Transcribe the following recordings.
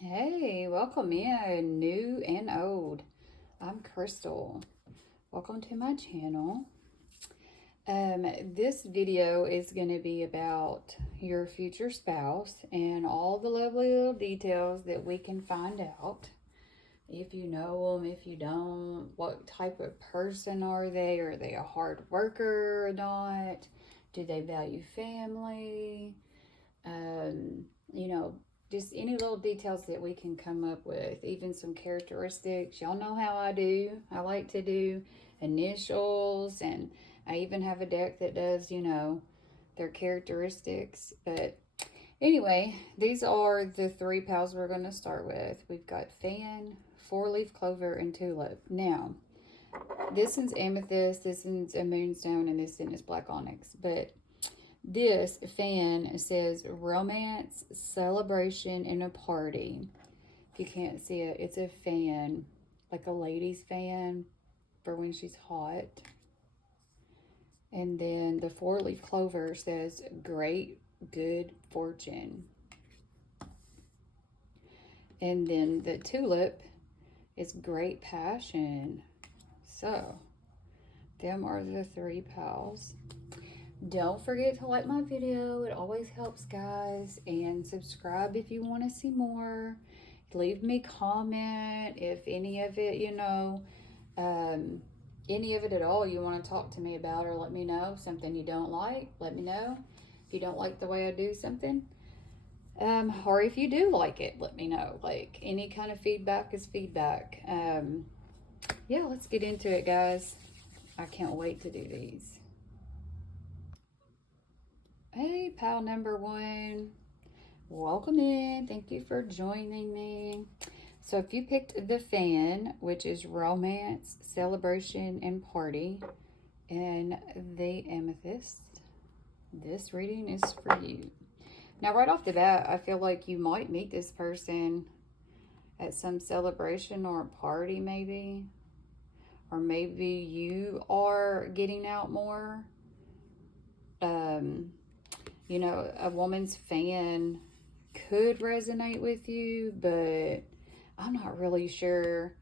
Hey, welcome in, new and old. I'm Crystal. Welcome to my channel. This video is going to be about your future spouse and all the lovely little details that we can find out. If you know them, if you don't, what type of person are they? Are they a hard worker or not? Do they value family? You know, just any little details that we can come up with, even some characteristics. Y'all know how I do. I like to do initials, and I even have a deck that does, their characteristics. But anyway, these are the three pals we're going to start with. We've got Fan, Four-Leaf Clover, and Tulip. Now, this one's Amethyst, this one's a Moonstone, and this one is Black Onyx. But this fan says romance, celebration, and a party. If you can't see it, it's a fan, like a lady's fan for when she's hot. And then the four-leaf clover says great good fortune. And then the tulip is great passion. So, them are the three pals. Don't forget to like my video. It always helps, guys. And subscribe if you want to see more. Leave me comment if any of it, any of it at all you want to talk to me about, or let me know. Something you don't like, let me know. If you don't like the way I do something. Or if you do like it, let me know. Like, any kind of feedback is feedback. Yeah, let's get into it, guys. I can't wait to do these. Hey, pal number one. Welcome in. Thank you for joining me. So if you picked the fan, which is romance, celebration, and party, and the amethyst, this reading is for you. Now, right off the bat, I feel like you might meet this person at some celebration or a party, maybe. Or maybe you are getting out more. A woman's fan could resonate with you, but I'm not really sure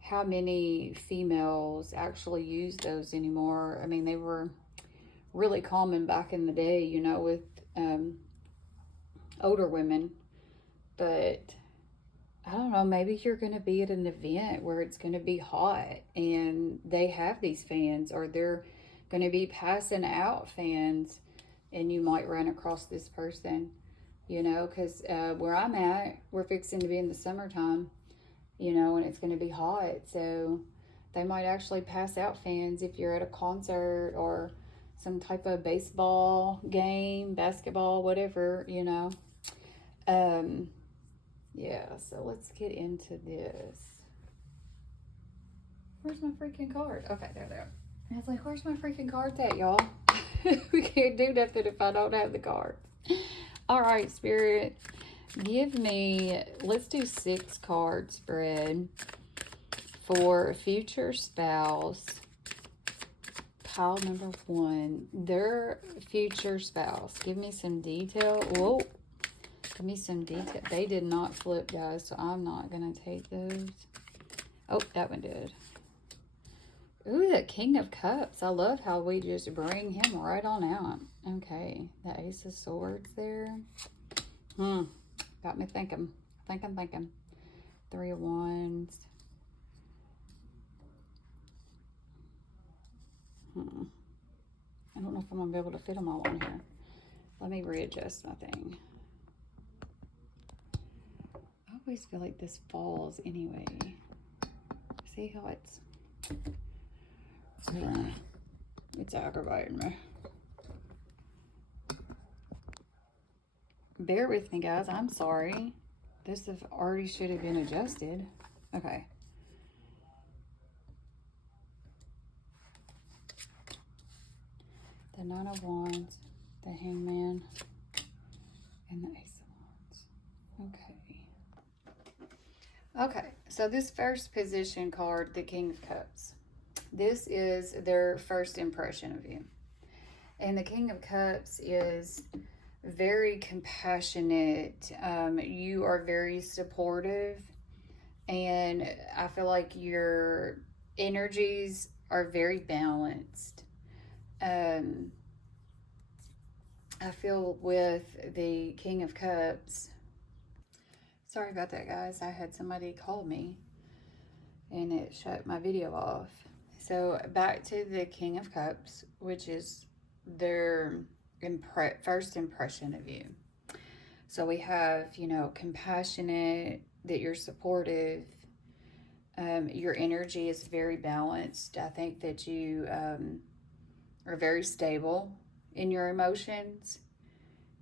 how many females actually use those anymore. I mean, they were really common back in the day, with older women. But I don't know, maybe you're going to be at an event where it's going to be hot and they have these fans, or they're going to be passing out fans, and you might run across this person, because where I'm at, we're fixing to be in the summertime, and it's going to be hot. So they might actually pass out fans if you're at a concert or some type of baseball game, basketball, whatever, Yeah, so let's get into this. Where's my freaking card? Okay, there. I was like, where's my freaking cards at, y'all? We can't do nothing if I don't have the cards. All right, Spirit, give me, let's do 6 card spread for future spouse. Pile number 1, their future spouse. Give me some detail. Whoa. Give me some detail. They did not flip, guys, so I'm not going to take those. Oh, that one did. Ooh, the King of Cups. I love how we just bring him right on out. Okay, the Ace of Swords there. Got me thinking. Thinking. 3 of Wands. I don't know if I'm going to be able to fit them all on here. Let me readjust my thing. I always feel like this falls anyway. See how it's aggravating me. Bear with me, guys. I'm sorry. This already should have been adjusted. Okay. The 9 of Wands, the Hangman, and the Ace of Wands. Okay, so this first position card, the King of Cups, this is their first impression of you. And the King of Cups is very compassionate. You are very supportive, and I feel like your energies are very balanced. Um, I feel with the King of Cups. Sorry about that, guys. I had somebody call me and it shut my video off. So, back to the King of Cups, which is their first impression of you. So, we have, compassionate, that you're supportive. Your energy is very balanced. I think that you are very stable in your emotions.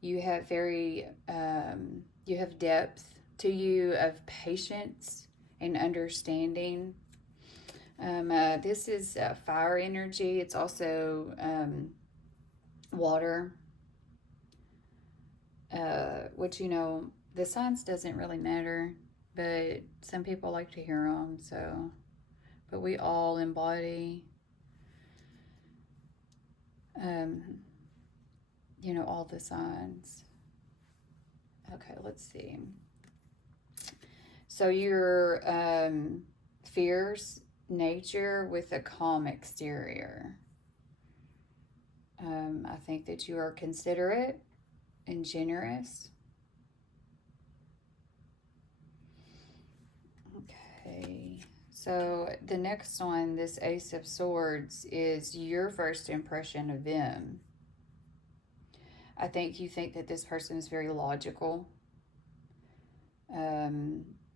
You have you have depth to you of patience and understanding. This is fire energy. It's also water, which, the signs doesn't really matter, but some people like to hear them. So, but we all embody, all the signs. Okay, let's see. So your fierce nature with a calm exterior. I think that you are considerate and generous. Okay. So the next one, this Ace of Swords, is your first impression of them. I think you think that this person is very logical.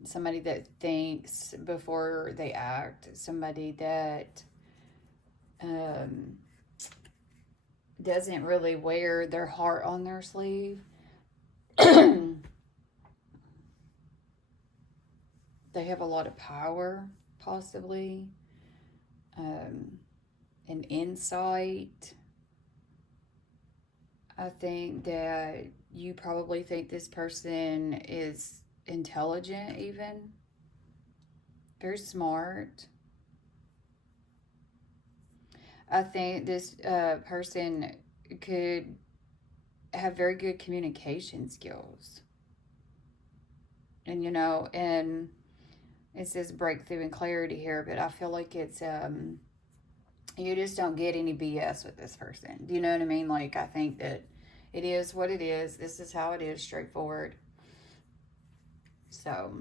Somebody that thinks before they act. Somebody that doesn't really wear their heart on their sleeve. They have a lot of power, possibly, and insight. I think that you probably think this person is intelligent, even very smart. I think this person could have very good communication skills. And, and it says breakthrough and clarity here, but I feel like it's, you just don't get any BS with this person. Do you know what I mean? Like, I think that it is what it is. This is how it is, straightforward. So,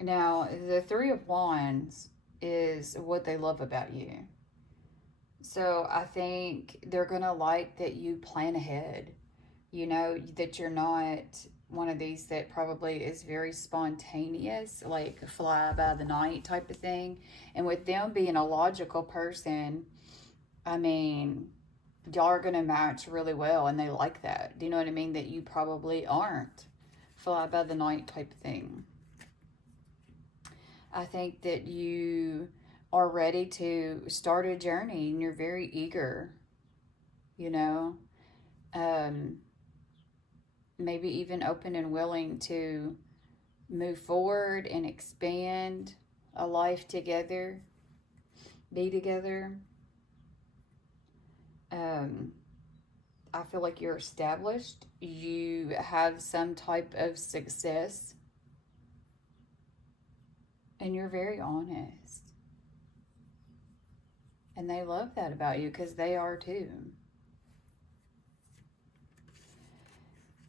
now the Three of Wands is what they love about you. So I think they're going to like that you plan ahead. That you're not one of these that probably is very spontaneous, like fly by the night type of thing. And with them being a logical person, I mean, y'all are going to match really well, and they like that. Do you know what I mean? That you probably aren't fly by the night type of thing. I think that you are ready to start a journey and you're very eager, maybe even open and willing to move forward and expand a life together, be together. I feel like you're established. You have some type of success. And you're very honest. And they love that about you because they are too.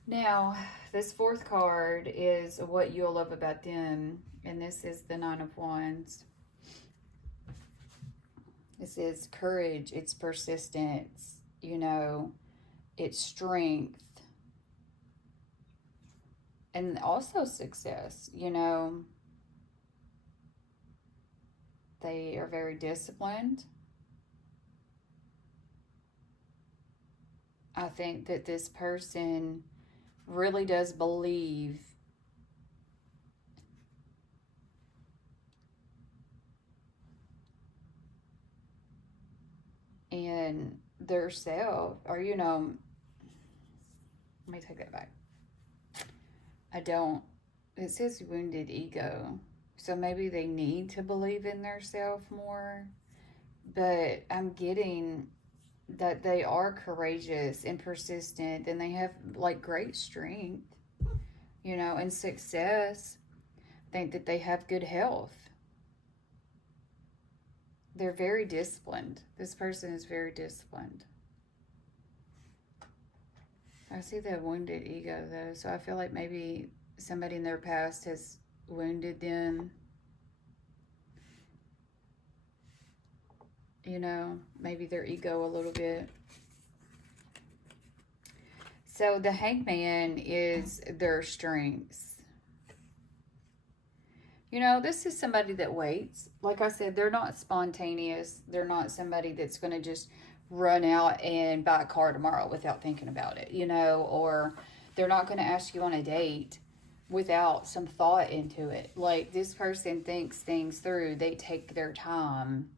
Now, this fourth card is what you'll love about them. And this is the Nine of Wands. This is courage. It's persistence. It's strength. And also success. They are very disciplined. I think that this person really does believe in their self, or let me take that back. It says wounded ego, so maybe they need to believe in their self more, but I'm getting that they are courageous and persistent, and they have like great strength, you know, and success. Think that they have good health. They're very disciplined. This person is very disciplined. I see the wounded ego though, so I feel like maybe somebody in their past has wounded them. You know, maybe their ego a little bit. So the hangman is their strengths. You know, this is somebody that waits. Like I said, they're not spontaneous. They're not somebody that's going to just run out and buy a car tomorrow without thinking about it, you know, or they're not going to ask you on a date without some thought into it. Like, this person thinks things through. They take their time.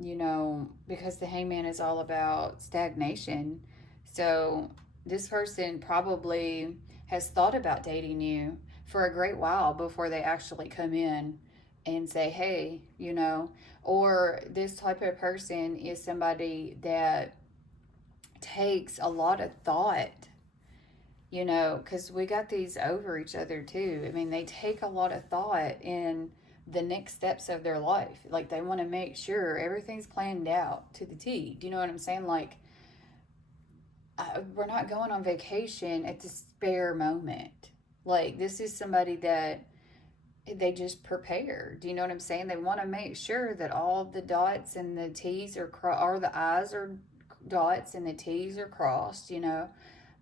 You know, because the hangman is all about stagnation. So this person probably has thought about dating you for a great while before they actually come in and say, hey, you know, or this type of person is somebody that takes a lot of thought, you know, because we got these over each other too. I mean, they take a lot of thought in the next steps of their life. Like, they want to make sure everything's planned out to the T. Do you know what I'm saying? Like, we're not going on vacation at the spare moment. Like, this is somebody that they just prepare. Do you know what I'm saying? They want to make sure that all the dots and the T's are or the I's are dots and the T's are crossed, you know.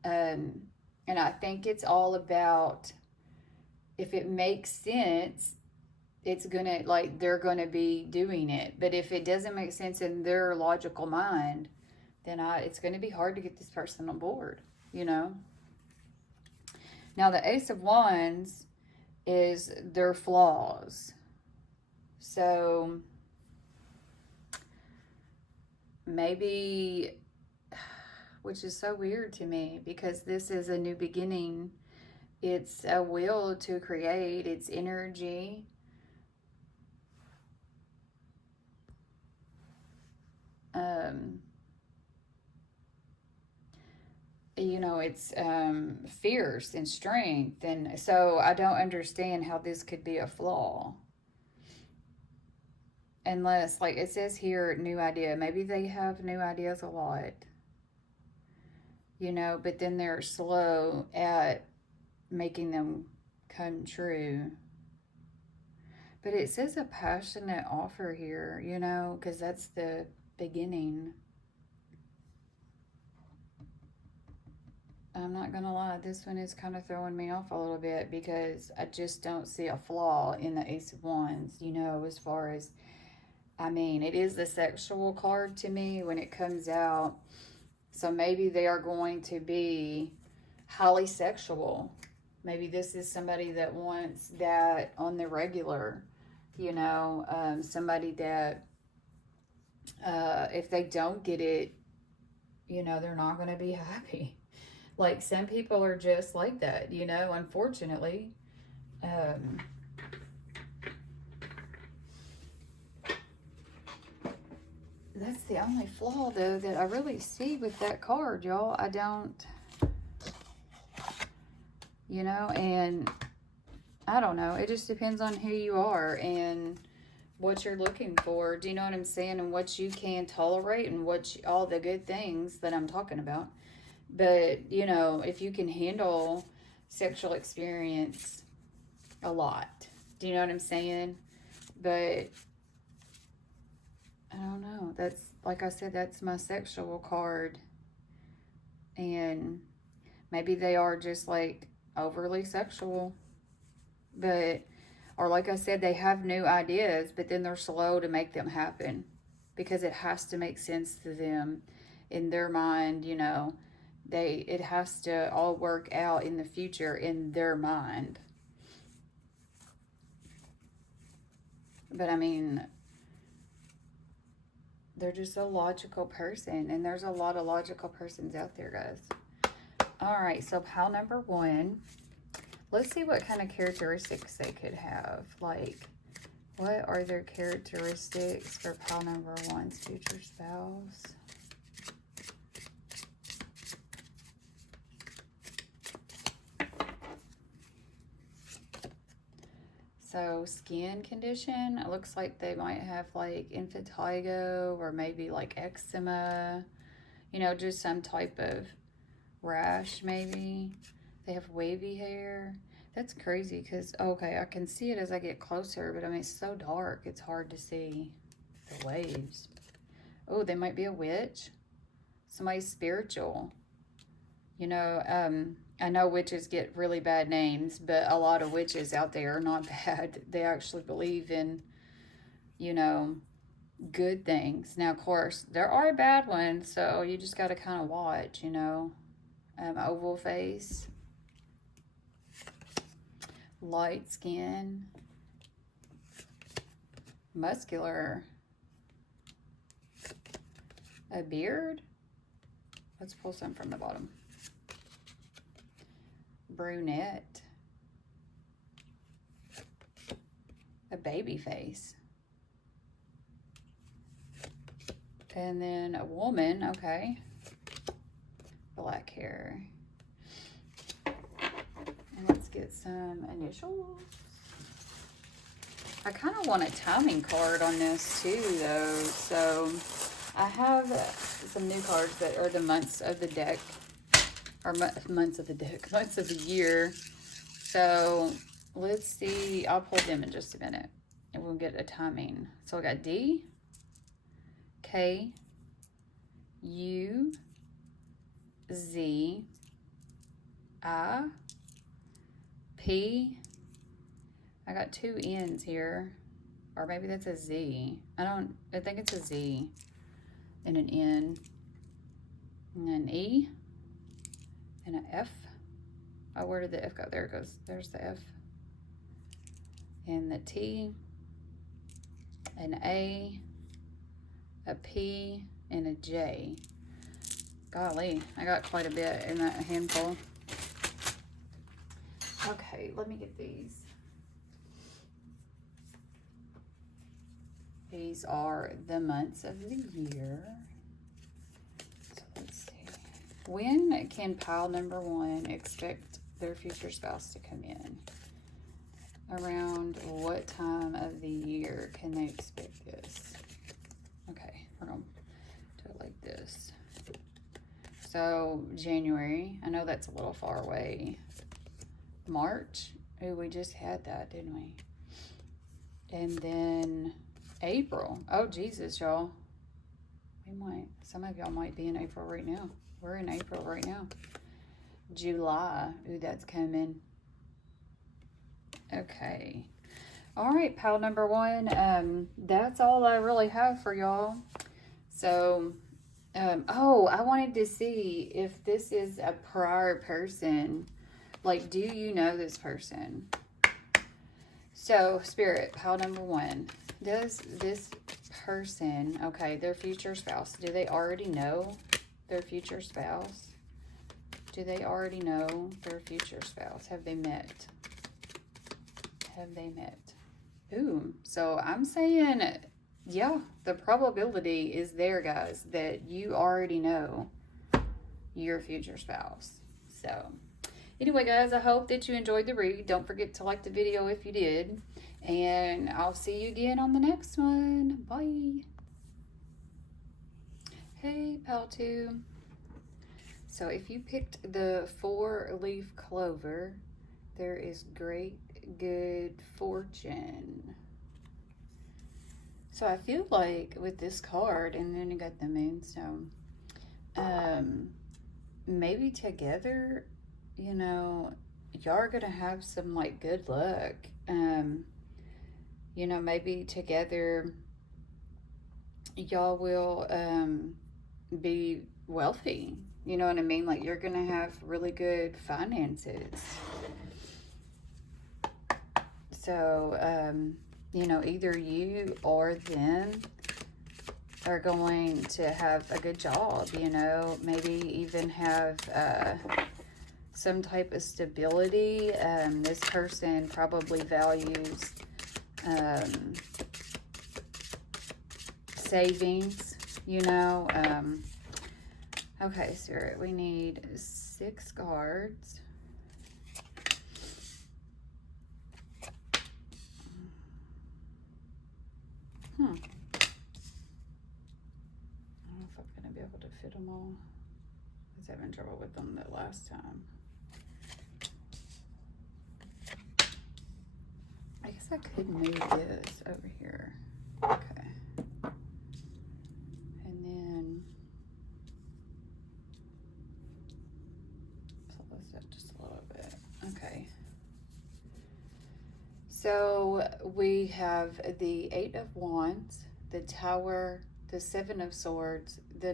And I think it's all about, if it makes sense, it's gonna, like, they're gonna be doing it. But if it doesn't make sense in their logical mind, then it's gonna be hard to get this person on board, you know. Now the Ace of Wands is their flaws. So maybe, which is so weird to me, because this is a new beginning. It's a will to create, it's energy. You know, it's fierce and strength. And so I don't understand how this could be a flaw. Unless, like it says here, new idea. Maybe they have new ideas a lot. You know, but then they're slow at making them come true. But it says a passionate offer here, you know, because that's the beginning. I'm not going to lie, this one is kind of throwing me off a little bit, because I just don't see a flaw in the Ace of Wands, you know, as far as, I mean, it is the sexual card to me when it comes out. So maybe they are going to be highly sexual. Maybe this is somebody that wants that on the regular, you know, somebody that if they don't get it, you know, they're not going to be happy. Like, some people are just like that, you know, unfortunately. That's the only flaw, though, that I really see with that card, y'all. I don't, you know, and I don't know. It just depends on who you are and what you're looking for. Do you know what I'm saying? And what you can tolerate, and all the good things that I'm talking about. But, you know, if you can handle sexual experience a lot. Do you know what I'm saying? But I don't know. That's, like I said, that's my sexual card. And maybe they are just, like, overly sexual. But, or like I said, they have new ideas, but then they're slow to make them happen. Because it has to make sense to them in their mind, you know. It has to all work out in the future in their mind. But I mean, they're just a logical person, and there's a lot of logical persons out there, guys. All right, so pile number 1. Let's see what kind of characteristics they could have. Like, What are their characteristics for pile number 1's future spouse? So skin condition, it looks like they might have like impetigo or maybe like eczema, you know, just some type of rash maybe. They have wavy hair. That's crazy because, okay, I can see it as I get closer, but I mean, it's so dark, it's hard to see the waves. Oh, they might be a witch. Somebody spiritual. You know, I know witches get really bad names, but a lot of witches out there are not bad. They actually believe in, you know, good things. Now, of course, there are bad ones, so you just got to kind of watch, you know. Oval face. Light skin. Muscular. A beard. Let's pull some from the bottom. Brunette. A baby face. And then a woman, okay. Black hair. And let's get some initials. I kind of want a timing card on this too, though. So I have some new cards that are the months of the deck. Or months of the deck. Months of the year. So let's see. I'll pull them in just a minute. And we'll get a timing. So I got D. K. U. Z. I. P. I got 2 N's here. Or maybe that's a Z. I think it's a Z. And an N. And an E. And an F. Oh, where did the F go? There it goes. There's the F. And the T. An A. A P. And a J. Golly, I got quite a bit in that handful. Okay, let me get these. These are the months of the year. So let's see. When can pile number 1 expect their future spouse to come in? Around what time of the year can they expect this? Okay, we're going to do it like this. So, January. I know that's a little far away. March. Oh, we just had that, didn't we? And then April. Oh, Jesus, y'all. We might. Some of y'all might be in April right now. We're in April right now. July. Ooh, that's coming. Okay. All right, pile number 1. That's all I really have for y'all. So, oh, I wanted to see if this is a prior person. Like, do you know this person? So, Spirit, pile number 1. Does this person, okay, their future spouse, do they already know their future spouse? Do they already know their future spouse? Have they met? Have they met? Ooh, so I'm saying, yeah, the probability is there, guys, that you already know your future spouse. So, anyway, guys, I hope that you enjoyed the read. Don't forget to like the video if you did. And I'll see you again on the next one. Bye. Hey, pal 2. So if you picked the 4-leaf clover, there is great good fortune. So I feel like with this card, and then you got the moonstone, maybe together, you know, y'all are gonna have some like good luck. You know, maybe together y'all will be wealthy. You know what I mean? Like, you're gonna have really good finances. So, you know, either you or them are going to have a good job, you know, maybe even have some type of stability. This person probably values savings, you know. Okay, Spirit, we need 6 cards. I don't know if I'm going to be able to fit them all. I was having trouble with them the last time. I guess I could move this over here. Okay. And then close that just a little bit. Okay. So we have the 8 of Wands, the Tower, the 7 of Swords, the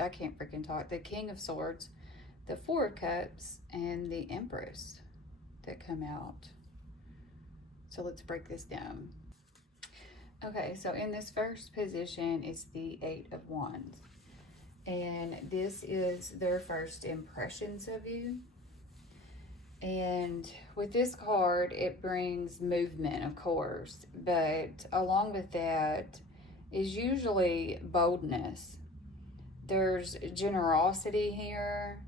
I can't freaking talk, the King of Swords, the 4 of Cups, and the Empress that come out. So let's break this down. Okay, so in this first position is the 8 of Wands. And this is their first impressions of you. And with this card, it brings movement, of course, but along with that is usually boldness. There's generosity here.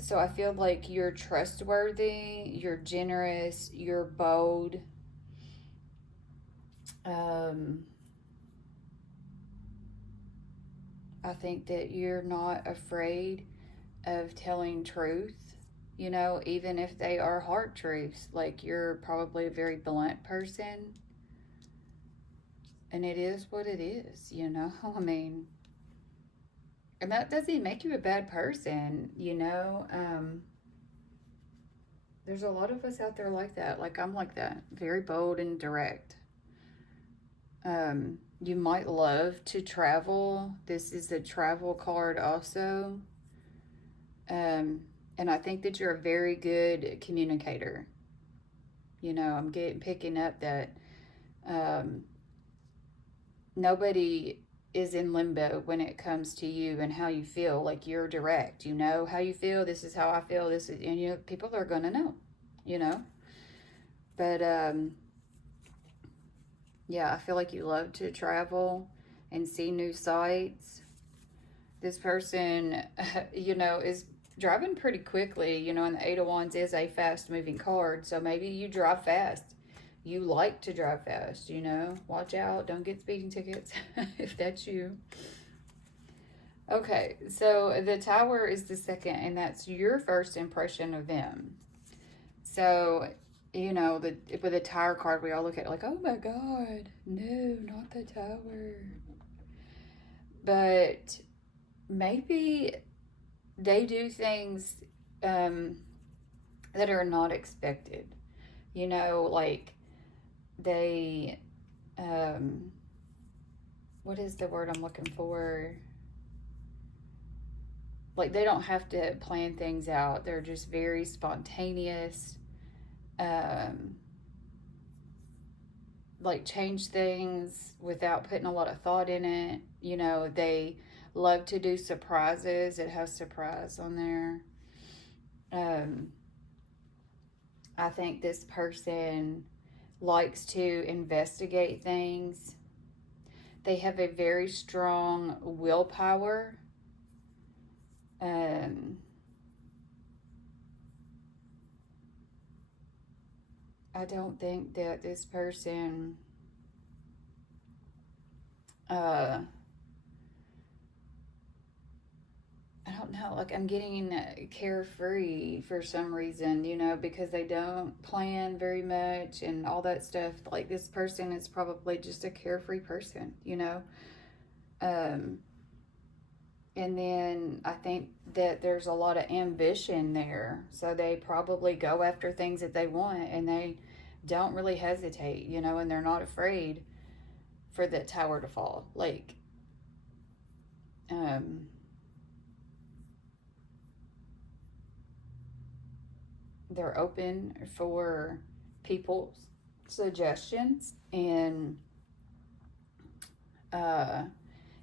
So I feel like you're trustworthy, you're generous, you're bold. I think that you're not afraid of telling truth. You know, even if they are hard truths, like you're probably a very blunt person. And it is what it is, you know? I mean, and that doesn't make you a bad person, you know? There's a lot of us out there like that. Like I'm like that. Very bold and direct. You might love to travel. This is a travel card also. And I think that you're a very good communicator. You know, I'm picking up that nobody is in limbo when it comes to you and how you feel. Like you're direct. You know how you feel. This is how I feel. This is, and you know, people are gonna know. You know, but yeah, I feel like you love to travel and see new sights. This person, you know, is driving pretty quickly, you know, and the 8 of Wands is a fast-moving card, so maybe you drive fast. You like to drive fast, you know. Watch out. Don't get speeding tickets if that's you. Okay, so the Tower is the second, and that's your first impression of them. So, you know, with the Tower card, we all look at it like, oh my God, no, not the Tower. But maybe they do things that are not expected. You know, like they, what is the word I'm looking for? Like they don't have to plan things out. They're just very spontaneous. Like change things without putting a lot of thought in it. You know, they love to do surprises. It has surprise on there. I think this person likes to investigate things. They have a very strong willpower. I don't think that this person I don't know, like I'm getting carefree for some reason, you know, because they don't plan very much and all that stuff. Like this person is probably just a carefree person, you know. And then I think that there's a lot of ambition there. So they probably go after things that they want and they don't really hesitate, you know, and they're not afraid for the Tower to fall. Like, they're open for people's suggestions and,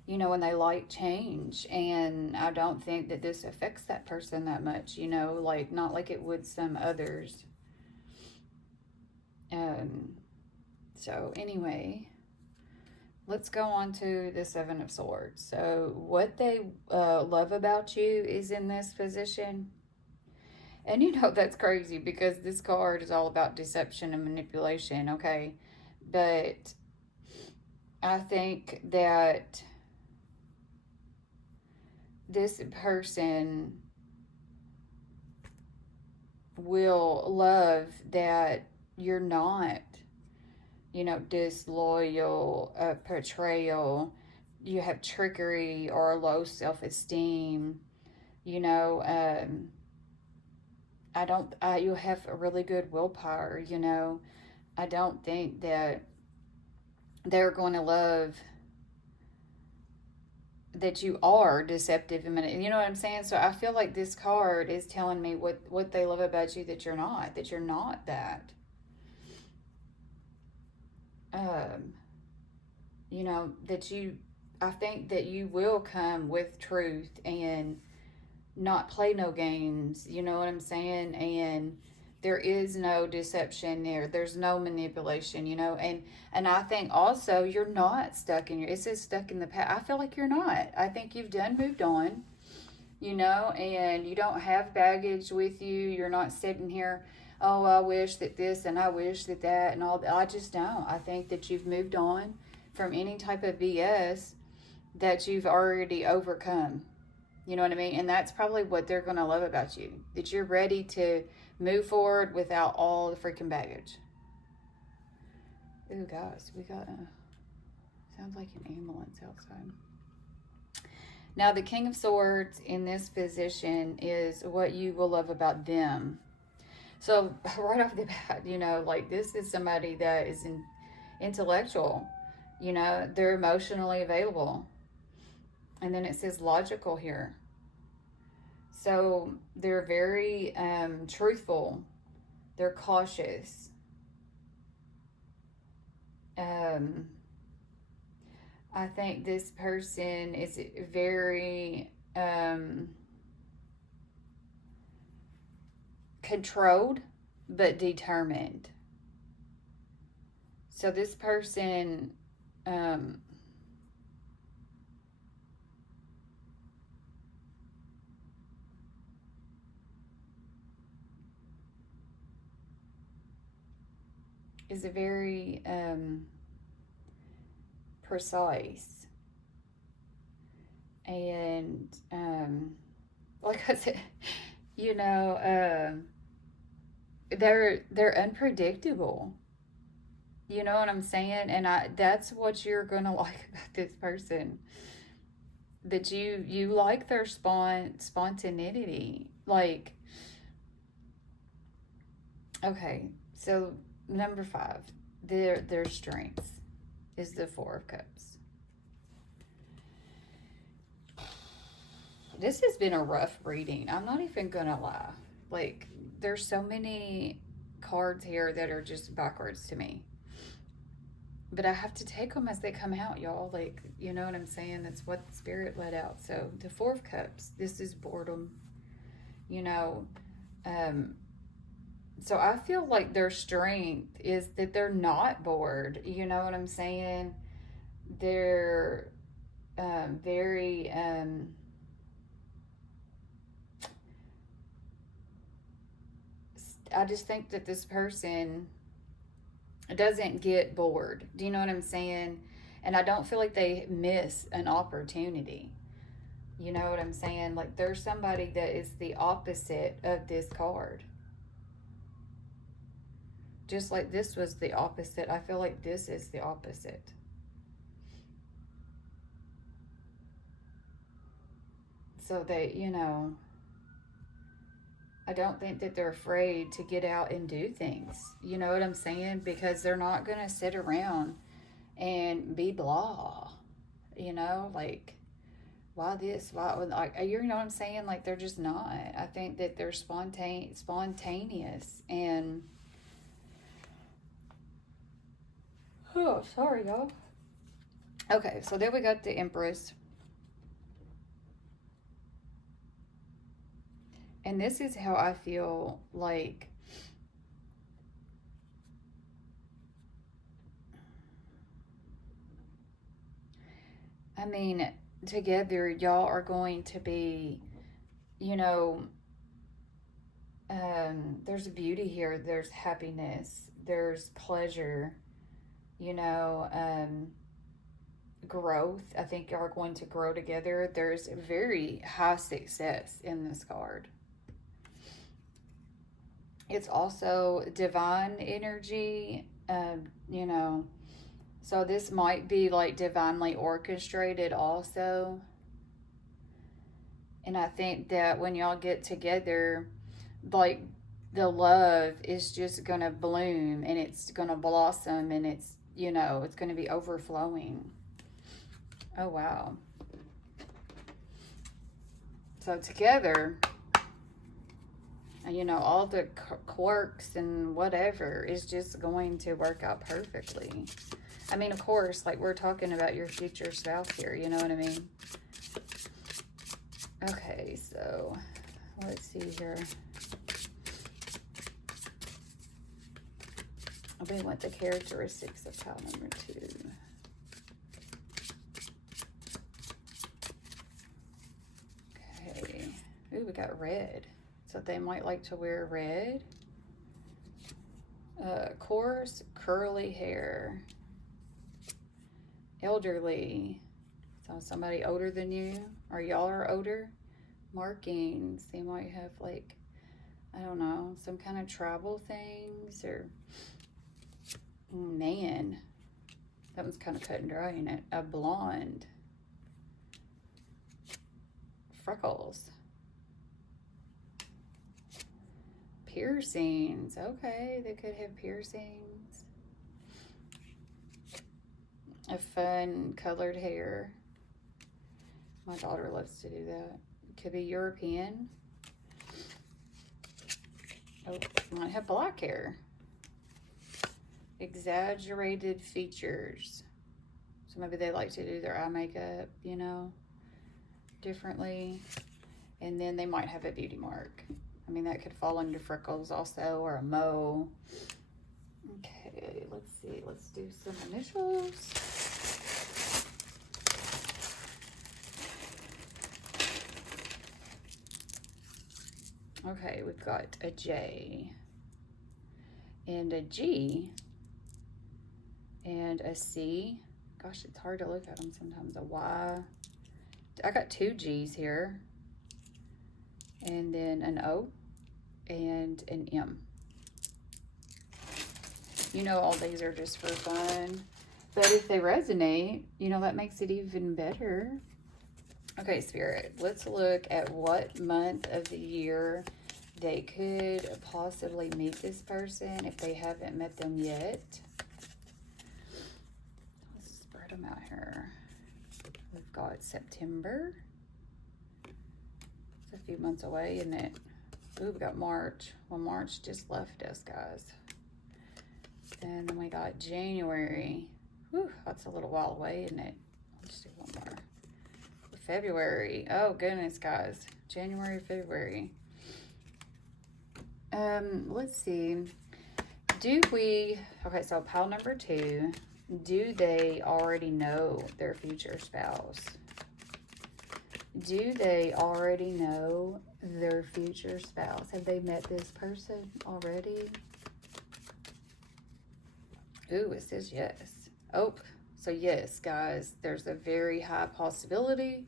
you know, and they like change. And I don't think that this affects that person that much, you know, like not like it would some others. So anyway, let's go on to the Seven of Swords. So what they love about you is in this position. And you know that's crazy because this card is all about deception and manipulation, okay? But I think that this person will love that you're not, you know, disloyal, betrayal, you have trickery or low self-esteem, you know, you have a really good willpower, you know. I don't think that they're going to love that you are deceptive and you know what I'm saying. So I feel like this card is telling me what they love about you that you're not that. You know that you. I think that you will come with truth and not play no games. You know what I'm saying? And there is no deception there. There's no manipulation, you know. And I think also you're not stuck in your, it says stuck in the past. I feel like you're not. I think you've done moved on, you know, and you don't have baggage with you. You're not sitting here, oh, I wish that this and I wish that that and all that. I just don't. I think that you've moved on from any type of BS that you've already overcome. You know what I mean? And that's probably what they're going to love about you. That you're ready to move forward without all the freaking baggage. Ooh, guys, we got sounds like an ambulance outside. Now, the King of Swords in this position is what you will love about them. So, right off the bat, you know, like this is somebody that is intellectual. You know, they're emotionally available. And then it says logical here. So they're very truthful. They're cautious. I think this person is very controlled but determined. So this person is a very precise and like I said, you know, they're unpredictable. You know what I'm saying? And that's what you're gonna like about this person. That you like their spontaneity. Like, okay, so number 5, their strengths is the 4 of Cups. This has been a rough reading. I'm not even gonna lie. Like, there's so many cards here that are just backwards to me. But I have to take them as they come out, y'all. Like, you know what I'm saying? That's what the Spirit let out. So, the 4 of Cups, this is boredom. You know, so I feel like their strength is that they're not bored. You know what I'm saying? They're very I just think that this person doesn't get bored. Do you know what I'm saying? And I don't feel like they miss an opportunity. You know what I'm saying? Like there's somebody that is the opposite of this card. Just like this was the opposite, I feel like this is the opposite. So they, you know, I don't think that they're afraid to get out and do things. You know what I'm saying? Because they're not going to sit around and be blah. You know, like, why this? Why? Like, you know what I'm saying? Like, they're just not. I think that they're spontaneous. And, oh, sorry, y'all. Okay, so there we got the Empress. And this is how I feel like I mean, together, y'all are going to be, you know, there's beauty here. There's happiness. There's pleasure, you know, growth. I think y'all are going to grow together. There's very high success in this card. It's also divine energy, you know, so this might be like divinely orchestrated also. And I think that when y'all get together, like the love is just gonna bloom and it's gonna blossom and it's, you know, it's gonna be overflowing. Oh, wow. So together, you know, all the quirks and whatever is just going to work out perfectly. I mean, of course, like we're talking about your future spouse here, you know what I mean? Okay, so let's see here. We want the characteristics of pile number 2. Okay. Ooh, we got red. So they might like to wear red. Coarse, curly hair. Elderly. So somebody older than you, or y'all are older. Markings. They might have like, I don't know, some kind of tribal things, or man, that one's kind of cut and dry, ain't it? A blonde. Freckles. Piercings. Okay, they could have piercings. A fun colored hair. My daughter loves to do that. Could be European. Oh, might have black hair. Exaggerated features. So maybe they like to do their eye makeup, you know, differently. And then they might have a beauty mark. I mean, that could fall under freckles also, or a mole. Okay, let's see. Let's do some initials. Okay, we've got a J and a G and a C. Gosh, it's hard to look at them sometimes. A Y. I got 2 G's here. And then an O and an M. You know, all these are just for fun. But if they resonate, you know, that makes it even better. Okay, Spirit, let's look at what month of the year they could possibly meet this person if they haven't met them yet. Let's spread them out here. We've got September. It's a few months away, isn't it? Ooh, we got March. Well, March just left us, guys. And then we got January. Whew, that's a little while away, isn't it? Let's do one more. February. Oh, goodness, guys. January, February. Let's see. Okay, so pile number 2. Do they already know their future spouse? Do they already know their future spouse? Have they met this person already? Ooh, it says yes. Oh, so yes, guys, there's a very high possibility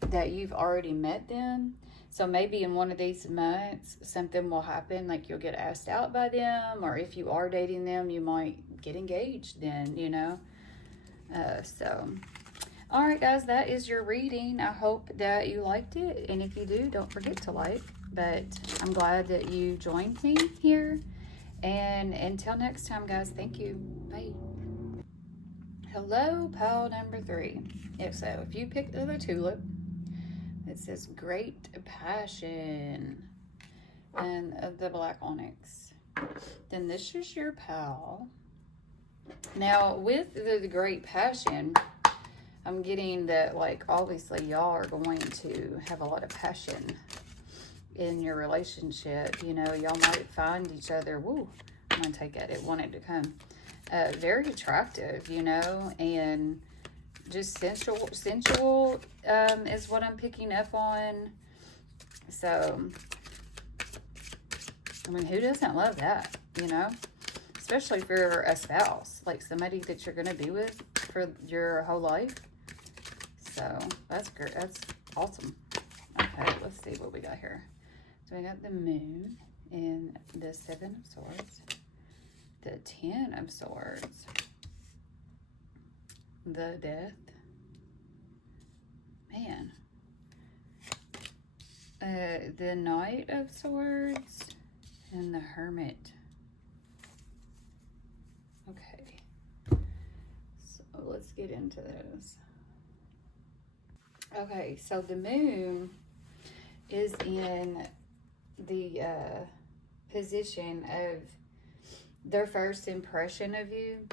that you've already met them. So maybe in one of these months, something will happen, like you'll get asked out by them, or if you are dating them, you might get engaged then, you know. All right, guys, that is your reading. I hope that you liked it, and if you do, don't forget to like. But I'm glad that you joined me here, and until next time, guys, thank you. Bye. Hello, pile number 3. So if you picked the Tulip, it says Great Passion and the Black Onyx, then this is your pal. Now with the Great Passion, I'm getting that, like, obviously y'all are going to have a lot of passion in your relationship. You know, y'all might find each other, woo, I'm gonna take it, it wanted to come, very attractive, you know, and just sensual is what I'm picking up on. So, I mean, who doesn't love that, you know? Especially for a spouse, like somebody that you're going to be with for your whole life. So, that's great. That's awesome. Okay, let's see what we got here. So, we got the moon and the 7 of swords, the 10 of swords, the death. Man. The Knight of Swords and the Hermit. Okay. So let's get into those. Okay, so the moon is in the position of their first impression of you.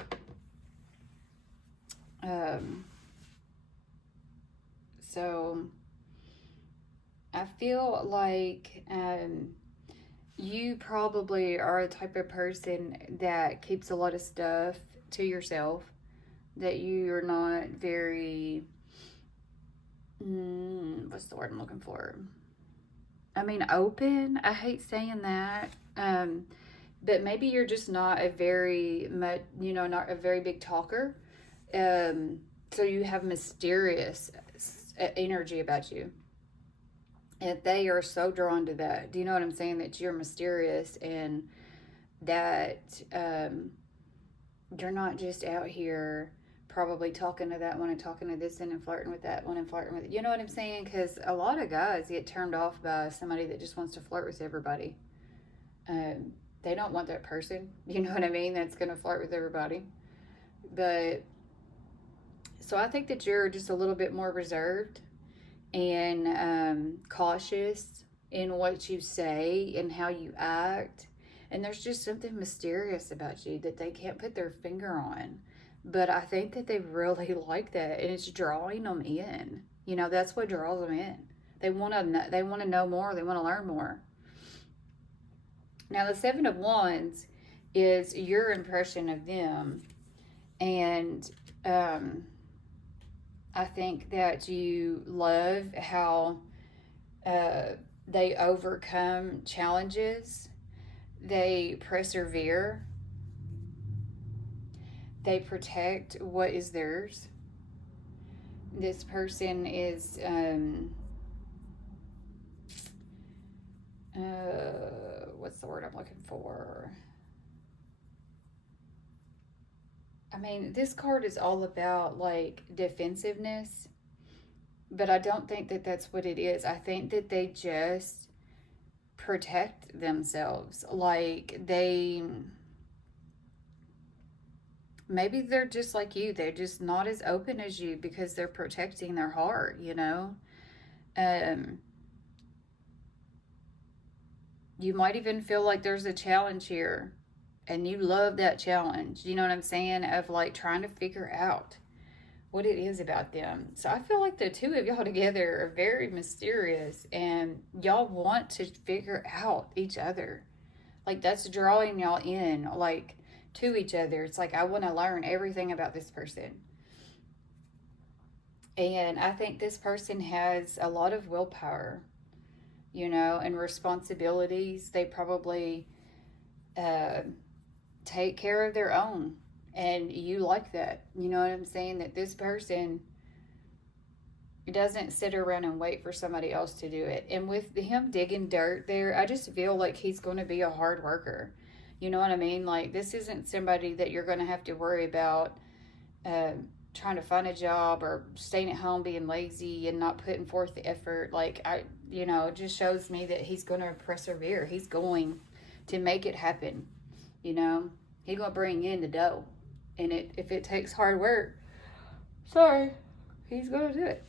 So I feel like you probably are the type of person that keeps a lot of stuff to yourself, that you're not very, what's the word I'm looking for? I mean, open. I hate saying that. But maybe you're just not a very much, not a very big talker. So you have mysterious energy about you. And they are so drawn to that. Do you know what I'm saying? That you're mysterious and that you're not just out here probably talking to that one and talking to this one and flirting with that one and flirting with it. You know what I'm saying? Because a lot of guys get turned off by somebody that just wants to flirt with everybody. They don't want that person. You know what I mean? That's going to flirt with everybody. But so I think that you're just a little bit more reserved and cautious in what you say and how you act. And there's just something mysterious about you that they can't put their finger on. But I think that they really like that, and it's drawing them in. You know, that's what draws them in. They want to know more. They want to learn more. Now, the 7 of Wands is your impression of them. And I think that you love how they overcome challenges. They persevere. They protect what is theirs. This person is, what's the word I'm looking for? I mean, this card is all about like defensiveness, but I don't think that that's what it is. I think that they just protect themselves. Like maybe they're just like you. They're just not as open as you because they're protecting their heart, you know? You might even feel like there's a challenge here and you love that challenge. You know what I'm saying? Of like trying to figure out what it is about them. So I feel like the two of y'all together are very mysterious and y'all want to figure out each other. Like that's drawing y'all in, like to each other. It's like, I want to learn everything about this person. And I think this person has a lot of willpower, you know, and responsibilities. They probably take care of their own. And you like that. You know what I'm saying? That this person doesn't sit around and wait for somebody else to do it. And with him digging dirt there, I just feel like he's going to be a hard worker. You know what I mean? Like, this isn't somebody that you're going to have to worry about trying to find a job or staying at home being lazy and not putting forth the effort. Like, it just shows me that he's going to persevere. He's going to make it happen. You know, he's going to bring in the dough. And if it takes hard work, he's going to do it.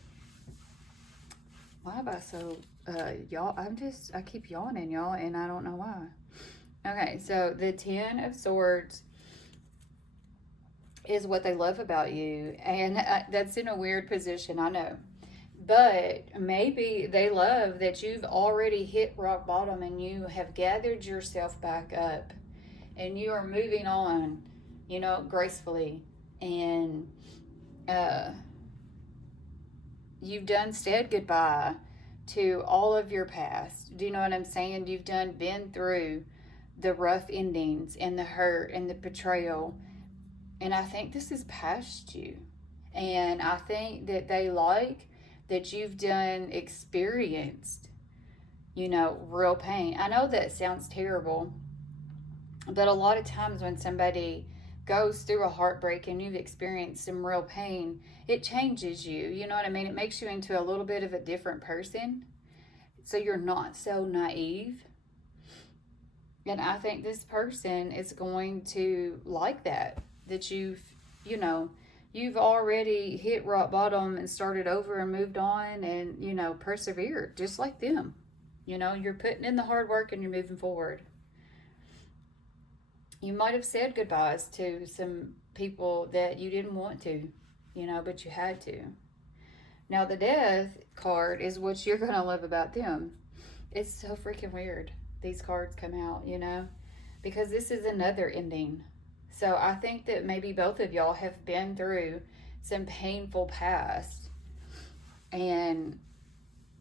Why am I so, y'all, I keep yawning, y'all, and I don't know why. Okay, so the 10 of Swords is what they love about you. And that's in a weird position, I know. But maybe they love that you've already hit rock bottom and you have gathered yourself back up. And you are moving on, you know, gracefully. And You've done said goodbye to all of your past. Do you know what I'm saying? You've been through the rough endings and the hurt and the betrayal. And I think this is past you. And I think that they like that you've experienced, real pain. I know that sounds terrible, but a lot of times when somebody goes through a heartbreak and you've experienced some real pain, it changes you. You know what I mean? It makes you into a little bit of a different person. So you're not so naive. And I think this person is going to like that you've already hit rock bottom and started over and moved on and, persevered just like them. You're putting in the hard work and you're moving forward. You might have said goodbyes to some people that you didn't want to, but you had to. Now, the death card is what you're going to love about them. It's so freaking weird. These cards come out, because this is another ending. So I think that maybe both of y'all have been through some painful past, and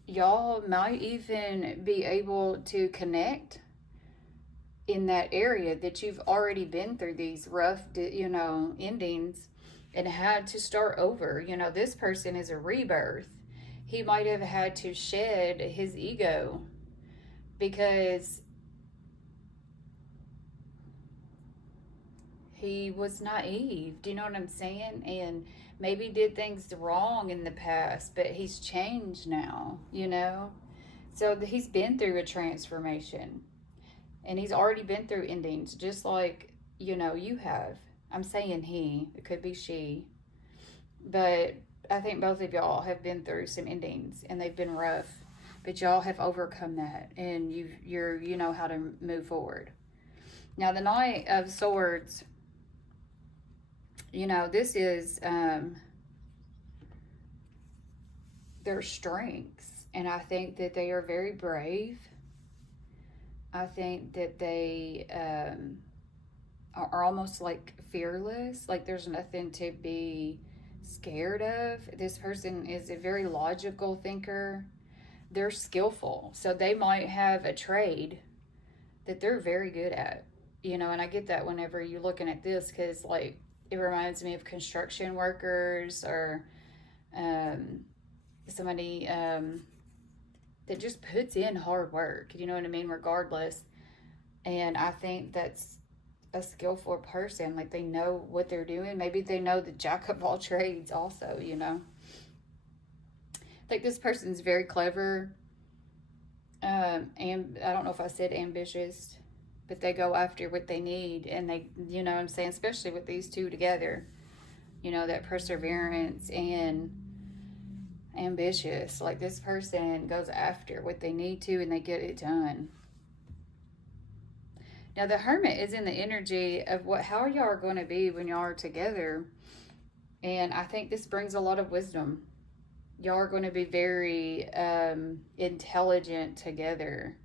y'all might even be able to connect in that area that you've already been through these rough, endings and had to start over. This person is a rebirth. He might have had to shed his ego because he was naive. Do you know what I'm saying? And maybe did things wrong in the past, but he's changed now, So he's been through a transformation. And he's already been through endings, just like, you have. I'm saying he. It could be she. But I think both of y'all have been through some endings, and they've been rough. But y'all have overcome that, and you know how to move forward. Now, the Knight of Swords, this is their strengths. And I think that they are very brave. I think that they are almost like fearless. Like there's nothing to be scared of. This person is a very logical thinker. They're skillful. So they might have a trade that they're very good at. And I get that whenever you're looking at this, because like it reminds me of construction workers or somebody that just puts in hard work, you know what I mean, regardless. And I think that's a skillful person. Like they know what they're doing. Maybe they know the jack of all trades also, I think this person's very clever. And I don't know if I said ambitious, but they go after what they need. And they, what I'm saying, especially with these two together, that perseverance and ambitious. Like this person goes after what they need to and they get it done. Now the Hermit is in the energy of how y'all are going to be when y'all are together. And I think this brings a lot of wisdom. Y'all are going to be very intelligent together.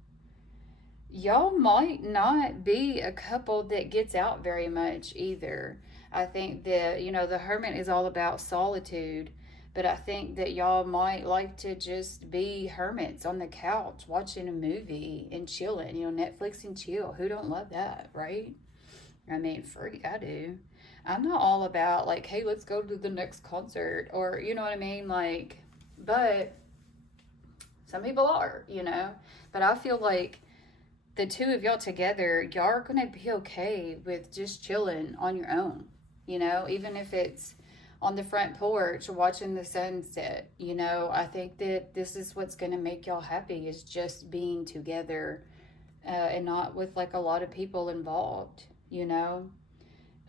Y'all might not be a couple that gets out very much either. I think that, the Hermit is all about solitude. But I think that y'all might like to just be hermits on the couch watching a movie and chilling, Netflix and chill. Who don't love that, right? I mean, freak, I do. I'm not all about like, hey, let's go to the next concert or, you know what I mean? Like, but some people are, But I feel like the two of y'all together, y'all are going to be okay with just chilling on your own, even if it's on the front porch watching the sunset. I think that this is what's going to make y'all happy, is just being together and not with like a lot of people involved.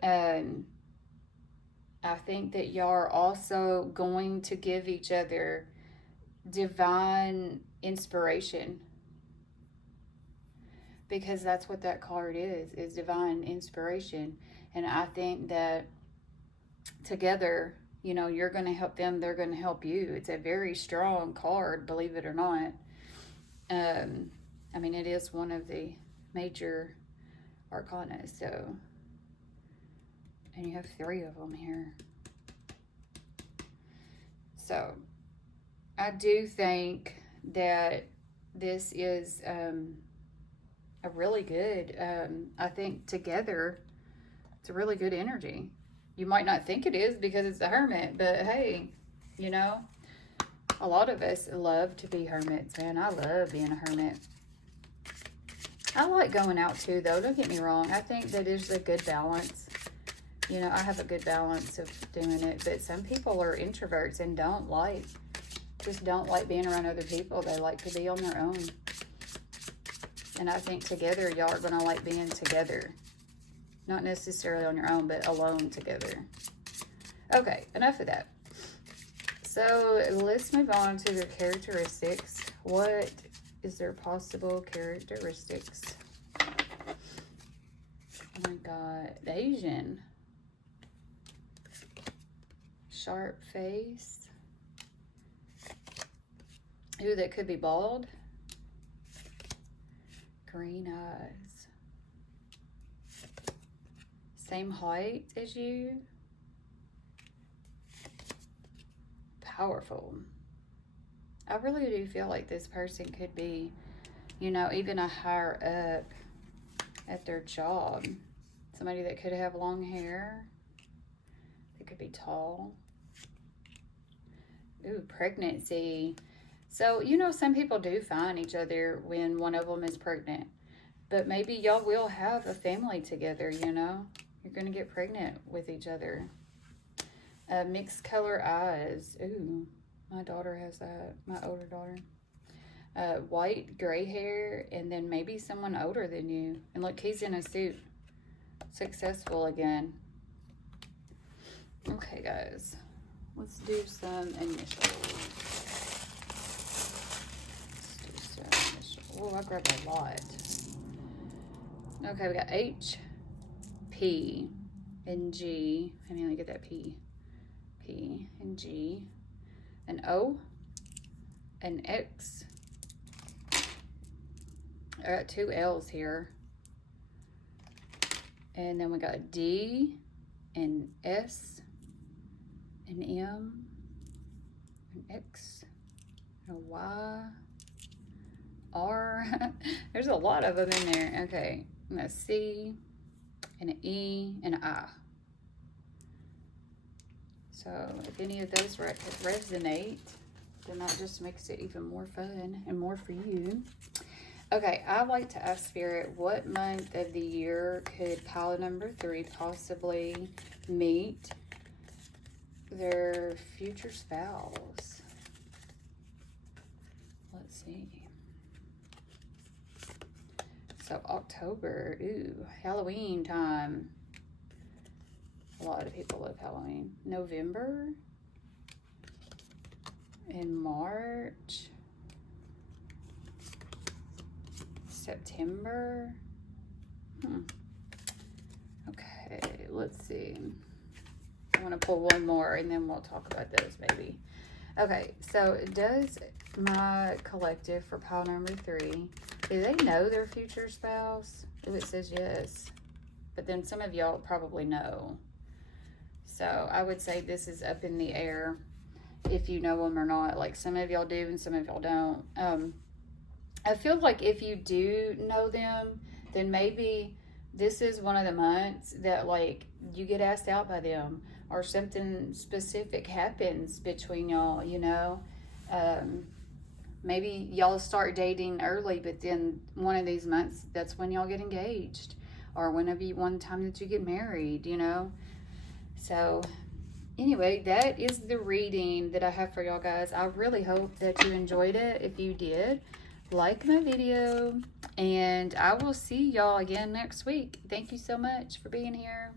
I think that y'all are also going to give each other divine inspiration, because that's what that card is divine inspiration. And I think that together, you're going to help them, they're going to help you. It's a very strong card, believe it or not. I mean, it is one of the major arcana, so, and you have 3 of them here. So, I do think that this is a really good, I think together, it's a really good energy. You might not think it is because it's the Hermit, but hey, you know, a lot of us love to be hermits, man. I love being a hermit. I like going out too, though. Don't get me wrong. I think that is a good balance. You know, I have a good balance of doing it, but some people are introverts and just don't like being around other people. They like to be on their own. And I think together, y'all are going to like being together. Not necessarily on your own, but alone together. Okay, enough of that. So let's move on to their characteristics. What is their possible characteristics? Oh my God. Asian. Sharp face. Ooh, that could be bald. Green eyes. Same height as you. Powerful. I really do feel like this person could be, you know, even a higher up at their job. Somebody that could have long hair. They could be tall. Ooh, pregnancy. So, you know, some people do find each other when one of them is pregnant. But maybe y'all will have a family together, you know. You're going to get pregnant with each other. Mixed color eyes. Ooh, my daughter has that. My older daughter. White, gray hair, and then maybe someone older than you. And look, he's in a suit. Successful again. Okay, guys. Let's do some initials. Oh, I grabbed a lot. Okay, we got H, P, and G. I mean, let me get that P. P and G. An O, an X. I got 2 L's here. And then we got D, an S, an M, an X, a Y, R. There's a lot of them in there. Okay, and a C, and an E, and an I. So if any of those resonate, then that just makes it even more fun and more for you. Okay, I like to ask Spirit, what month of the year could pile number 3 possibly meet their future spouse? Let's see. So October, ooh, Halloween time. A lot of people love Halloween. November and March. September. Okay, let's see. I want to pull one more and then we'll talk about those maybe. Okay, so does my collective for pile number 3, do they know their future spouse? Ooh, it says yes. But then some of y'all probably know. So I would say this is up in the air if you know them or not. Like some of y'all do and some of y'all don't. I feel like if you do know them, then maybe this is one of the months that like you get asked out by them or something specific happens between y'all, you know. Maybe y'all start dating early, but then one of these months, that's when y'all get engaged, or whenever one time that you get married, you know. So anyway, that is the reading that I have for y'all guys. I really hope that you enjoyed it. If you did, like my video, and I will see y'all again next week. Thank you so much for being here.